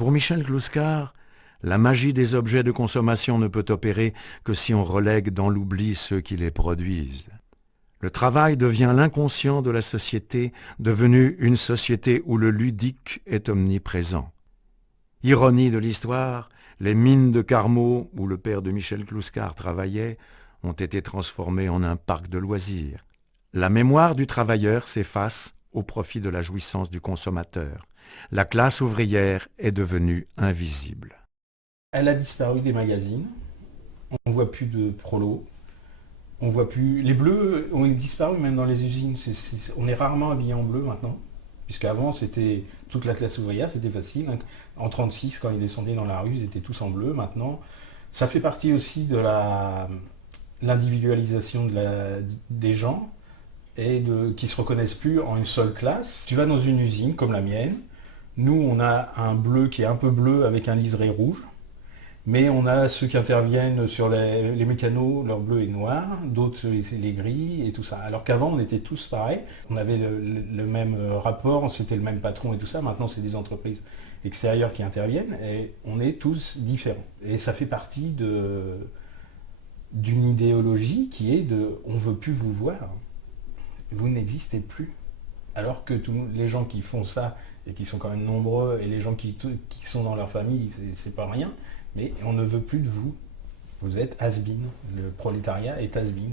Pour Michel Clouscar, la magie des objets de consommation ne peut opérer que si on relègue dans l'oubli ceux qui les produisent. Le travail devient l'inconscient de la société, devenue une société où le ludique est omniprésent. Ironie de l'histoire, les mines de Carmaux, où le père de Michel Clouscar travaillait, ont été transformées en un parc de loisirs. La mémoire du travailleur s'efface au profit de la jouissance du consommateur. La classe ouvrière est devenue invisible. Elle a disparu des magazines, on ne voit plus de prolos, on voit plus... Les bleus ont disparu même dans les usines, on est rarement habillé en bleu maintenant, puisqu'avant c'était toute la classe ouvrière, c'était facile. En 1936, quand ils descendaient dans la rue, ils étaient tous en bleu. Maintenant, ça fait partie aussi de l'individualisation des gens, et qui ne se reconnaissent plus en une seule classe. Tu vas dans une usine comme la mienne, nous on a un bleu qui est un peu bleu avec un liseré rouge, mais on a ceux qui interviennent sur les mécanos, leur bleu est noir, d'autres c'est les gris et tout ça. Alors qu'avant on était tous pareils, on avait le même rapport, c'était le même patron et tout ça. Maintenant c'est des entreprises extérieures qui interviennent et on est tous différents. Et ça fait partie d'une idéologie qui est on ne veut plus vous voir, vous n'existez plus. Alors que tous les gens qui font ça, et qui sont quand même nombreux, et les gens qui sont dans leur famille, c'est pas rien, mais on ne veut plus de vous. Vous êtes has-been. Le prolétariat est has-been.